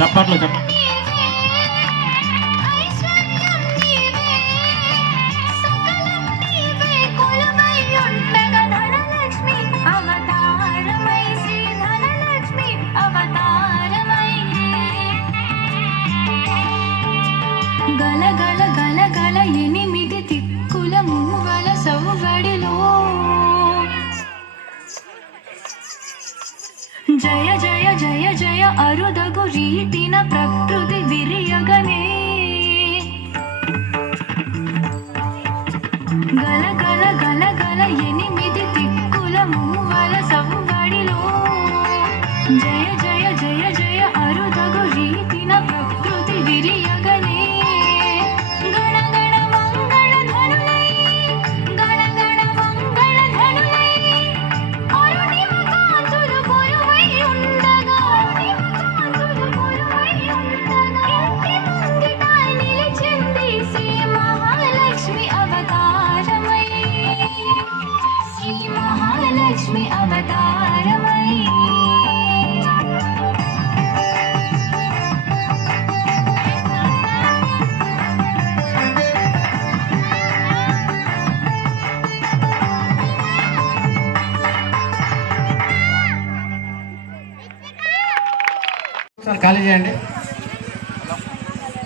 చప్పట్లు చప్పట్లు. జయ జయ అరుదగు మహాలక్ష్మి అవతారమై. ఖాళీ చేయండి.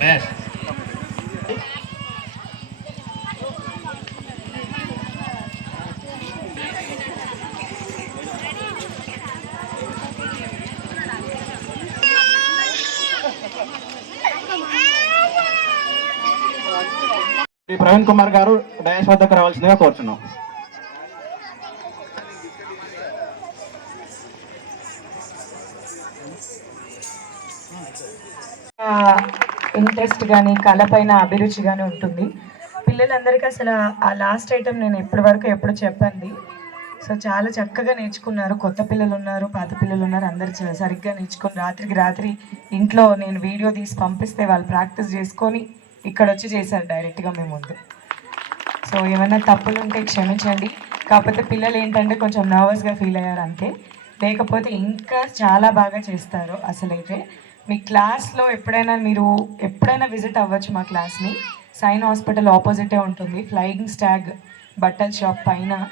బెస్ట్ శ్రీ ప్రవీణ్ కుమార్ గారు డయాస్ వద్దకు రావాల్సిందిగా కోరుతున్నాం ఇంట్రెస్ట్ కానీ కళ పైన అభిరుచి కానీ ఉంటుంది. పిల్లలందరికీ అసలు ఆ లాస్ట్ ఐటమ్ నేను ఎప్పటి వరకు ఎప్పుడు చెప్పండి సో చాలా చక్కగా నేర్చుకున్నారు. కొత్త పిల్లలు ఉన్నారు పాత పిల్లలు ఉన్నారు అందరు సరిగ్గా నేర్చుకుని రాత్రికి రాత్రి ఇంట్లో నేను వీడియో తీసి పంపిస్తే వాళ్ళు ప్రాక్టీస్ చేసుకొని ఇక్కడ వచ్చి చేశారు డైరెక్ట్గా మేము ముందు. సో ఏమైనా తప్పులు ఉంటే క్షమించండి. కాకపోతే పిల్లలు ఏంటంటే కొంచెం నర్వస్గా ఫీల్ అయ్యారు అంతే. లేకపోతే ఇంకా చాలా బాగా చేస్తారు అసలైతే. మీ క్లాస్లో ఎప్పుడైనా మీరు ఎప్పుడైనా విజిట్ అవ్వచ్చు మా క్లాస్ని. సైన్ హాస్పిటల్ ఆపోజిటే ఉంటుంది. ఫ్లయింగ్ స్టాగ్ బట్టల షాప్ పైన.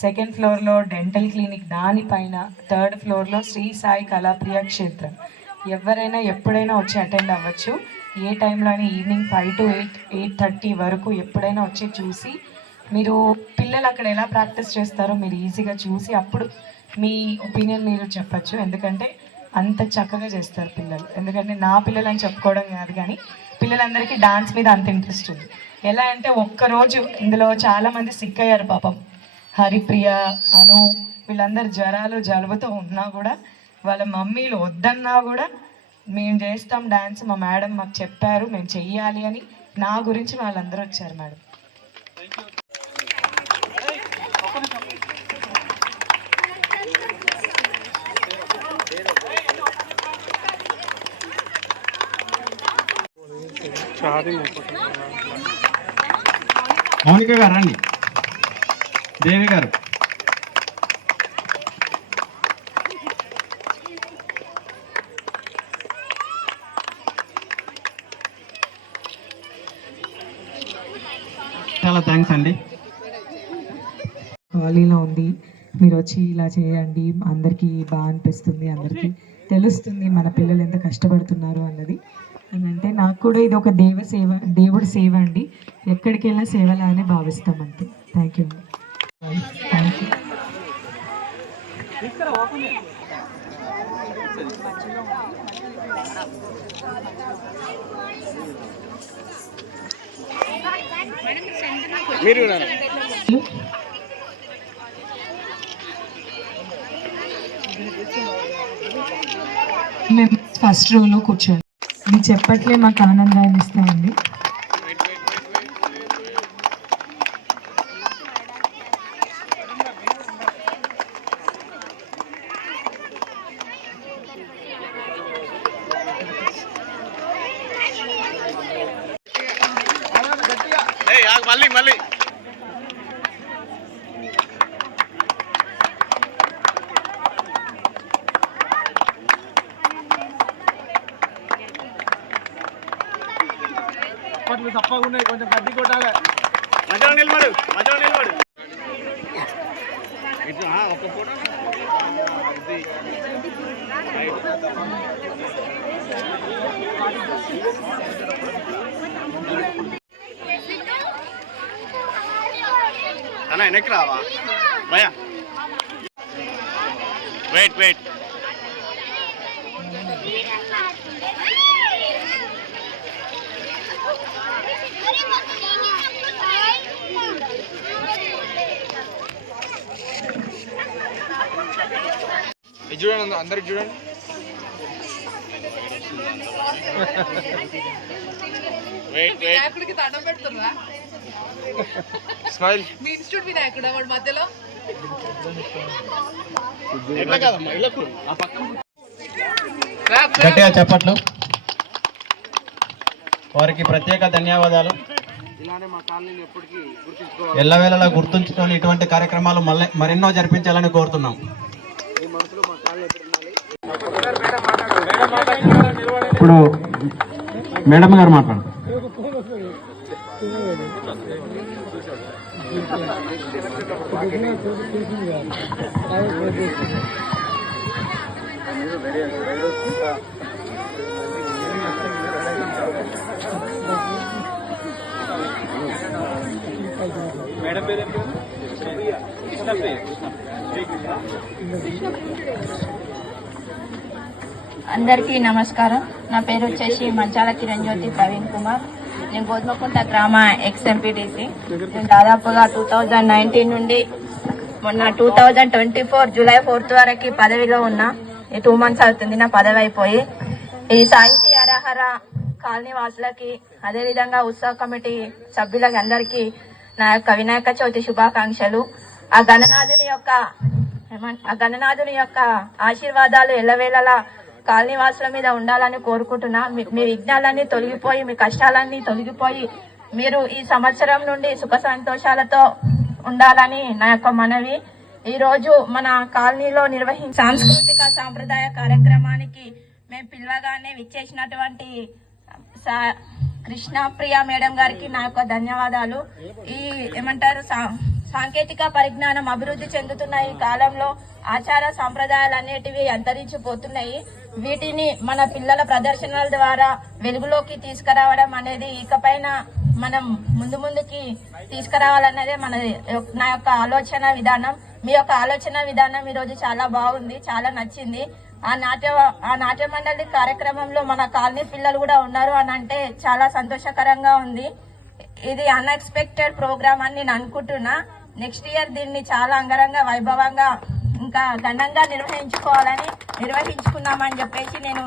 సెకండ్ ఫ్లోర్లో డెంటల్ క్లినిక్ దానిపైన థర్డ్ ఫ్లోర్లో శ్రీ సాయి కళాప్రియ క్షేత్రం. ఎవరైనా ఎప్పుడైనా వచ్చి అటెండ్ అవ్వచ్చు. ఏ టైంలో అయినా evening five to eight eight thirty వరకు ఎప్పుడైనా వచ్చి చూసి మీరు పిల్లలు అక్కడ ఎలా ప్రాక్టీస్ చేస్తారో మీరు ఈజీగా చూసి అప్పుడు మీ ఒపీనియన్ మీరు చెప్పచ్చు. ఎందుకంటే అంత చక్కగా చేస్తారు పిల్లలు. ఎందుకంటే నా పిల్లలు అని చెప్పుకోవడం కాదు కానీ పిల్లలందరికీ డాన్స్ మీద అంత ఇంట్రెస్ట్ ఉంది. ఎలా అంటే ఒక్కరోజు ఇందులో చాలామంది సిక్ అయ్యారు పాపం. హరిప్రియ అను వీళ్ళందరు జ్వరాలు జలుబుతో ఉన్నా కూడా వాళ్ళ మమ్మీలు వద్దన్నా కూడా మేము చేస్తాం డాన్స్ మా మేడం మాకు చెప్పారు మేము చెయ్యాలి అని. నా గురించి వాళ్ళందరూ వచ్చారు మేడం. మౌనిక గారు రండి దేవి గారు. చాలా థ్యాంక్స్ అండి. ఖాళీలో ఉంది. మీరు వచ్చి ఇలా చేయండి. అందరికీ బాగా అనిపిస్తుంది. అందరికీ తెలుస్తుంది మన పిల్లలు ఎంత కష్టపడుతున్నారు అన్నది. అని అంటే నాకు కూడా ఇది ఒక దేవ సేవ దేవుడి సేవ అండి. ఎక్కడికి వెళ్ళినా సేవలానే భావిస్తాం అంతే. థ్యాంక్ యూ థ్యాంక్ యూ మేము ఫస్ట్ రోలో కూర్చోండి. మీరు చెప్పట్లే మాకు ఆనందాన్ని ఇస్తామండి మళ్ళీ మళ్ళీ. తప్పగా ఉన్నాయి కొంచెం గడ్డి కొట్టాలి. మధ్యలో నిలబడు మధ్యలో నిలబడు. ఒక్క ఫోటో? అన్న వెనక్కి రావా భయా వెయిట్ వెయిట్ ఇది చూడండి అందరికి చూడండి వెయిట్ వెయిట్ వినాయకుడికి దండం పెడుతున్నా స్మైల్. మీ ఇన్స్టిట్యూట్ వినాయకుడు వాడి మధ్యలో? గట్టిగా చప్పట్లు. వారికి ప్రత్యేక ధన్యవాదాలు. ఇలానే మా కాలనీని ఎప్పటికీ గుర్తుంచుకోవాలి. ఎల్లవేళలా గుర్తుంచుకొని ఇటువంటి కార్యక్రమాలు మళ్ళీ మరెన్నో జరిపించాలని కోరుతున్నాం. ఇప్పుడు మేడం గారు అందరికీ నమస్కారం. నా పేరు వచ్చేసి మంచాల కిరణ్జ్యోతి ప్రవీణ్ కుమార్. నేను గోధుమకుంట గ్రామ ఎక్స్ నేను దాదాపుగా టూ థౌజండ్ నైన్టీన్ నుండి మొన్న two thousand twenty four July fourth వరకు పదవిలో ఉన్నా ఈ టూ మంత్స్ అవుతుంది నా పదవి అయిపోయి. ఈ సాహితీ అర్హర కాలనీ వాసులకి అదేవిధంగా ఉత్సవ కమిటీ సభ్యులకి అందరికీ నా యొక్క వినాయక చవితి శుభాకాంక్షలు. ఆ గణనాథుని యొక్క ఆ గణనాథుని యొక్క ఆశీర్వాదాలు ఎల్లవేళలా కాలనీవాసుల మీద ఉండాలని కోరుకుంటున్నా. మీ- మీ విఘ్నాలన్నీ తొలగిపోయి మీ కష్టాలన్నీ తొలగిపోయి మీరు ఈ సంవత్సరం నుండి సుఖ సంతోషాలతో ఉండాలని నా యొక్క మనవి. ఈ రోజు మన కాలనీలో నిర్వహించ సాంస్కృతిక సాంప్రదాయ కార్యక్రమానికి మేము పిలవగానే విచ్చేసినటువంటి సా- కృష్ణప్రియ మేడం గారికి నా యొక్క ధన్యవాదాలు. ఈ ఏమంటారు సాంకేతిక పరిజ్ఞానం అభివృద్ధి చెందుతున్న ఈ కాలంలో ఆచార సాంప్రదాయాలు అనేటివి అంతరించిపోతున్నాయి. వీటిని మన పిల్లల ప్రదర్శనల ద్వారా వెలుగులోకి తీసుకురావడం అనేది ఇకపైన మనం ముందు ముందుకి తీసుకురావాలన్నదే మన నా యొక్క ఆలోచన విధానం. మీ యొక్క ఆలోచన విధానం ఈరోజు చాలా బాగుంది చాలా నచ్చింది. ఆ నాట్య ఆ నాట్య మండలి కార్యక్రమంలో మన కాలనీ పిల్లలు కూడా ఉన్నారు అని అంటే చాలా సంతోషకరంగా ఉంది. ఇది అన్ఎక్స్పెక్టెడ్ ప్రోగ్రామ్ అని నేను అనుకుంటున్నా. నెక్స్ట్ ఇయర్ దీన్ని చాలా అంగరంగ వైభవంగా ఇంకా ఘనంగా నిర్వహించుకోవాలని నిర్వహించుకున్నామని చెప్పేసి నేను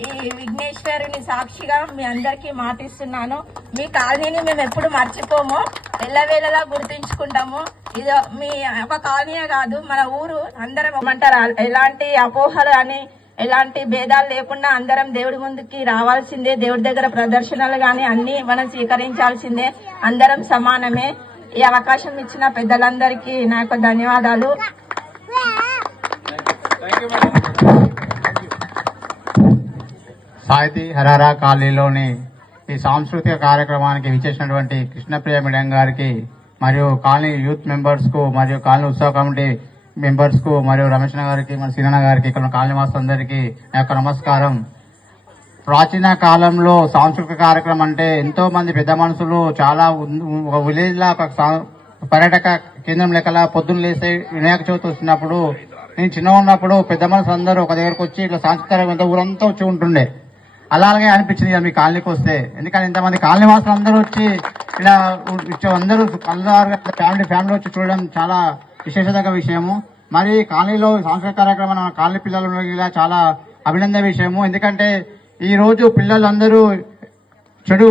ఈ విఘ్నేశ్వరుని సాక్షిగా మీ అందరికీ మాటిస్తున్నాను. మీ కాలనీని మేము ఎప్పుడు మర్చిపోము. ఎల్లవేళలా గుర్తించుకుంటాము. ఇది మీ ఒక కాలనీయే కాదు మన ఊరు అందరం ఏమంటారు? ఎలాంటి అపోహలు అని ఎలాంటి భేదాలు లేకుండా అందరం దేవుడి ముందుకి రావాల్సిందే దేవుడి దగ్గర ప్రదర్శనలు కానీ అన్ని మనం స్వీకరించాల్సిందే. అందరం సమానమే. ఈ అవకాశం ఇచ్చిన పెద్దలందరికీ నా యొక్క ధన్యవాదాలు. సాహితీ హరారా కాలనీలోని ఈ సాంస్కృతిక కార్యక్రమానికి విచ్చేసినటువంటి కృష్ణప్రియ మేడం గారికి మరియు కాలనీ యూత్ మెంబర్స్కు మరియు కాలనీ ఉత్సవ కమిటీ మెంబర్స్కు మరియు రమేష్ గారికి మన సీనన్న గారికి ఇక్కడ కాలనీ వాసులందరికీ నా యొక్క నమస్కారం. ప్రాచీన కాలంలో సాంస్కృతిక కార్యక్రమం అంటే ఎంతో మంది పెద్ద మనుషులు చాలా ఒక విలేజ్ లా ఒక సా- పర్యాటక కేంద్రం లెక్కల పొద్దున్న లేసే వినాయక చవితి వచ్చినప్పుడు నేను చిన్న ఉన్నప్పుడు పెద్ద మనుషులు అందరూ ఒక దగ్గరకు వచ్చి ఇట్లా సాంస్కృతిక ఊరంతా వచ్చి ఉంటుండే. అలాగే అనిపించింది మీ కాలనీకి వస్తే. ఎందుకంటే ఇంతమంది కాలనీ వాసులు అందరూ వచ్చి ఇలా ఇచ్చే అందరూ అందరూ ఫ్యామిలీ ఫ్యామిలీ వచ్చి చూడడం చాలా విశేషదగ్గ విషయము. మరి కాలనీలో సాంస్కృతిక కార్యక్రమం కాలనీ పిల్లలు ఇలా చాలా అభినందన విషయము. ఎందుకంటే ఈ రోజు పిల్లలందరూ చెడు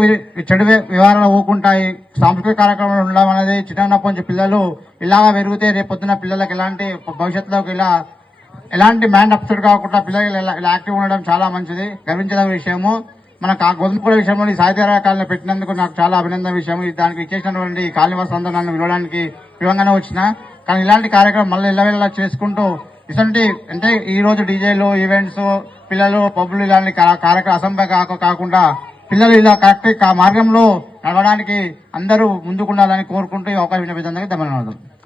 చెడు వివరణ ఊకుంటాయి. సాంస్కృతిక కార్యక్రమాలు ఉండడం అనేది చిన్నప్పటి నుంచి పిల్లలు ఇలాగా పెరిగితే రేపు పొద్దున పిల్లలకు ఎలాంటి భవిష్యత్తులోకి ఇలా ఎలాంటి మైండ్ అప్సెట్ కాకుండా పిల్లలు ఇలా యాక్టివ్ ఉండడం చాలా మంచిది. గర్వించదగ్గ విషయము. మన గోధుమపూల విషయంలో ఈ సాహిత్య కాలనీ పెట్టినందుకు నాకు చాలా అభినందన విషయం దానికి ఇచ్చేసినటువంటి కాళీవాస అందరూ నన్ను పిలవడానికి పిలవంగానే వచ్చిన. కానీ ఇలాంటి కార్యక్రమం మళ్ళీ ఇళ్ళ చేసుకుంటూ ఇటువంటి అంటే ఈ రోజు డీజేలు ఈవెంట్స్ పిల్లలు పబ్బులు ఇలాంటి కార్యక్రమం కార్యక్రమ అసంభవ కాకుండా పిల్లలు ఇలా కరెక్ట్ మార్గంలో నడవడానికి అందరూ ముందుకుండాలని కోరుకుంటూ ఈ అవకాశం వినిపించేందుకు ధన్యవాదాలు.